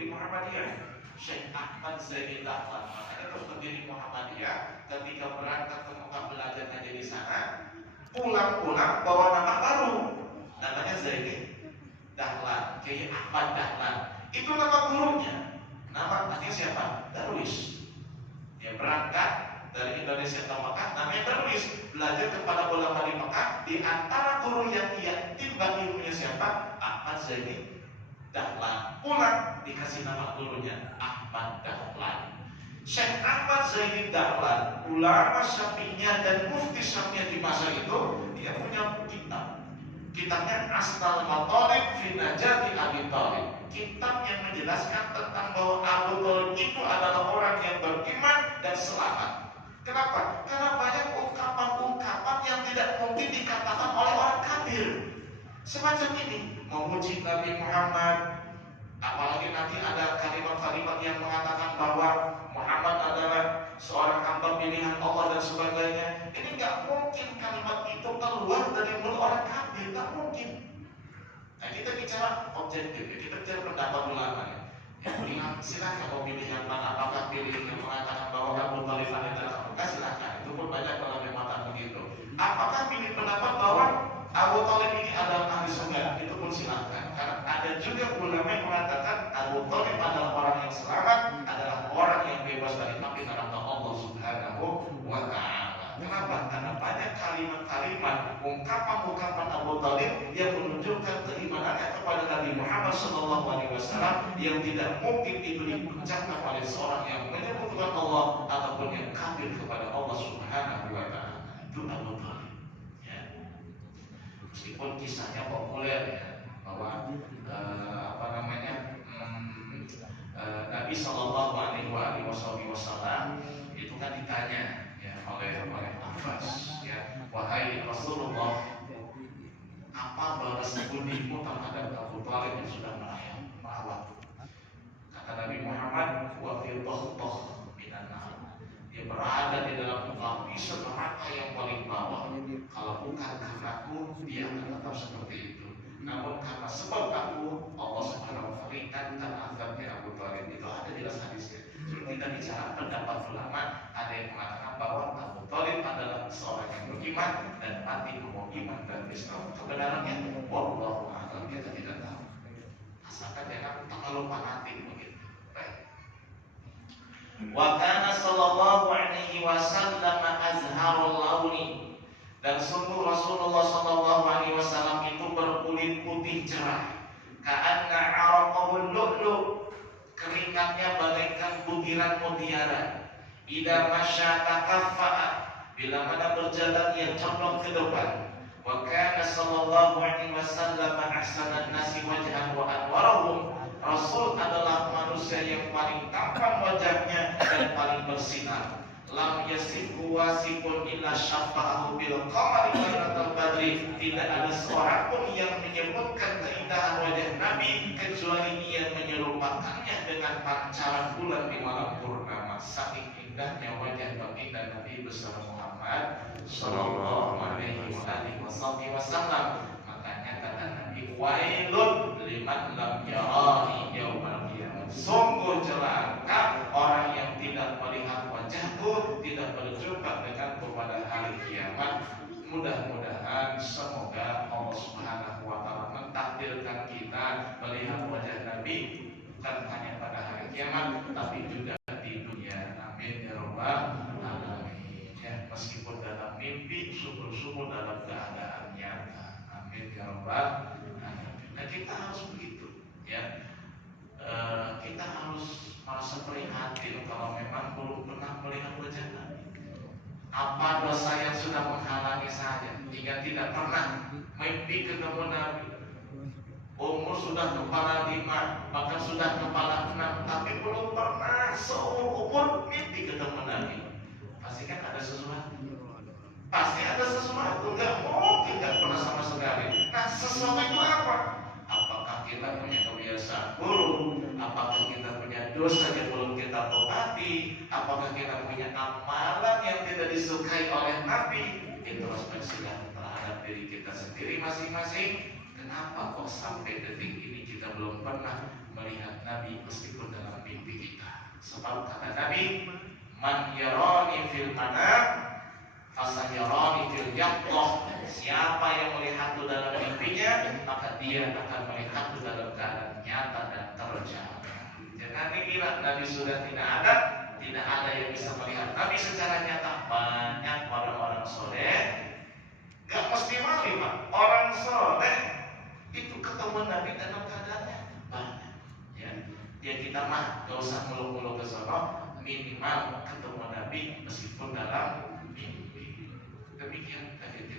pendiri Muhammadiyah, Syekh Ahmad Zaini Dahlan. Makanya tuh pendiri Muhammadiyah ketika berangkat ke Mekah belajar ngaji di sana, pulang-pulang bawa nama baru, namanya Zaini Dahlan, Kiai Ahmad Dahlan. Itu nama gurunya. Nama artinya siapa? Darwis. Dia berangkat dari Indonesia ke Mekah, namanya Darwis. Belajar kepada ulama di Mekah. Di antara guru yang ia timbang ilmunya siapa? Ahmad Zaini Dahlan. Pulang dikasih nama gurunya Ahmad Dahlan. Syekh Ahmad Zaini Dahlan, ulama Syafi'iyah dan mufti Syafi'iyah di masa itu, dia punya kitab. Kitabnya Asnal Matalib fi Najati Abi Thalib. Kitab yang menjelaskan tentang bahwa Abu Thalib itu adalah orang yang beriman dan selamat. Kenapa? Karena banyak ungkapan-ungkapan yang tidak mungkin dikatakan oleh orang kafir. Semacam ini, memuji Nabi Muhammad, apalagi nanti ada kalimat-kalimat yang mengatakan bahwa Muhammad adalah seorang hamba pilihan Allah dan sebagainya. Ini nggak mungkin kalimat itu keluar dari mulut orang kafir, nggak mungkin. Nah, kita bicara objektif, ya. Kita bicara pendapat ulama. Ya, silakan mau pilih yang mana, apakah pilih yang mengatakan bahwa Abu Thalib adalah kamu, silakan. Itu pun banyak ulama yang mengatakan begitu. Apakah pilih pendapat bahwa Abu Thalib ini adalah ahli surga? Itu pun silakan. Karena ada juga ulama yang mengatakan Abu Thalib adalah orang yang selamat, adalah orang yang bebas dari api neraka Allah Subhanahu wa Ta'ala. Kenapa? Karena banyak kalimat-kalimat, ungkapan-ungkapan Abu Thalib yang menunjukkan keimanannya kepada Nabi Muhammad SAW yang tidak mungkin itu diucapkan oleh seorang yang menyebutkan Allah ataupun yang kafir kepada Allah Subhanahu wa Ta'ala. Itu Abu Thalib. Ya. Meskipun kisahnya populer, ya, bahwa Nabi Shallallahu Alaihi Wasallam itu kan ditanya ya oleh Abbas, ya, wahai Rasulullah, apa balas budimu terhadap Abu Thalib yang sudah merawat? Kata Nabi Muhammad, wa fi dhahdah minan nar. Dia berada di dalam lapisan neraka yang paling bawah. Kalau bukan karenaku, dia akan tetap seperti itu. Namun karena sebab aku, Allah Subhanahu wa Ta'ala ringankan azabnya Abu Thalib. Itu ada di dalam hadisnya. Kita bicara pendapat ulama, ada yang mengatakan bahwa Abu Thalib adalah seorang yang beriman dan mati membawa iman dan Islam. Kebenarannya, wallahu a'lam, kita tidak tahu. Asalkan jangan terlalu fanatik begitu. Baik. Wa kana sallallahu alaihi wasallam azharul launi. Dan sungguh Rasulullah sallallahu alaihi wasallam itu berkulit putih cerah. Ka'anna 'araqahul lu'lu'. Keringatnya bagaikan butiran mutiara. Idza masya takaffa'a. Bila mana berjalan ia condong ke depan. Wa kana sallallahu alaihi wasallam ahsanan nasi wajhan wa anwarahum. Rasul adalah manusia yang paling tampan wajahnya dan paling bersinar. Lam yasifhu wasifun illa syafa'ahu bil qamari lailatul badri. Tidak ada seorang pun yang menyebutkan keindahan wajah Nabi kecuali ia menyerupakannya dengan pancaran bulan di malam purnama. Saking indahnya wajah baginda Nabi besar Muhammad sallallahu alaihi wasallam. Makanya kata Nabi, wailun liman lam yarani yaumal qiyamah. Sungguh celaka orang yang tidak melihat wajahku, tidak berjumpa denganku pada hari kiamat. Mudah-mudahan semoga Allah Subhanahu wa Ta'ala mentakdirkan kita melihat wajah Nabi bukan hanya pada hari kiamat, tapi juga di dunia. Amin ya rabbal alamin. Ya, meskipun dalam mimpi, sungguh-sungguh dalam keadaan nyata. Amin ya rabbal alamin. Nah, kita harus begitu, ya. Kita harus merasa prihatin kalau memang belum pernah melihat wajah Nabi. Apa dosa yang sudah menghalangi saya hingga tidak pernah mimpi ketemu Nabi? Umur sudah kepala 5, bahkan sudah kepala 6, tapi belum pernah seumur umur mimpi ketemu Nabi. Pasti kan ada sesuatu. Pasti ada sesuatu. Nggak mungkin nggak pernah sama sekali. Nah, sesuatu itu apa? Apakah kita punya kebiasaan buruk? Apakah kita punya dosa yang belum kita tobati? Apakah kita punya amalan yang tidak disukai oleh Nabi? Introspeksikan terhadap diri kita sendiri masing-masing. Kenapa kok sampai detik ini kita belum pernah melihat Nabi meskipun dalam mimpi kita. Sebab kata Nabi, man yarani fil manam fasayarani fil yaqظah. Siapa yang melihatku dalam mimpinya, maka dia akan melihatku dalam keadaan nyata dan terjaga. Jangan dikira Nabi sudah tidak ada yang bisa melihat Nabi secara nyata. Banyak orang-orang soleh, gak mesti wali Pak, orang soleh itu ketemu Nabi dalam keadaannya banyak. Ya, kita mah gak usah muluk-muluk ke sana, minimal ketemu Nabi meskipun dalam mimpi. Demikian tadi.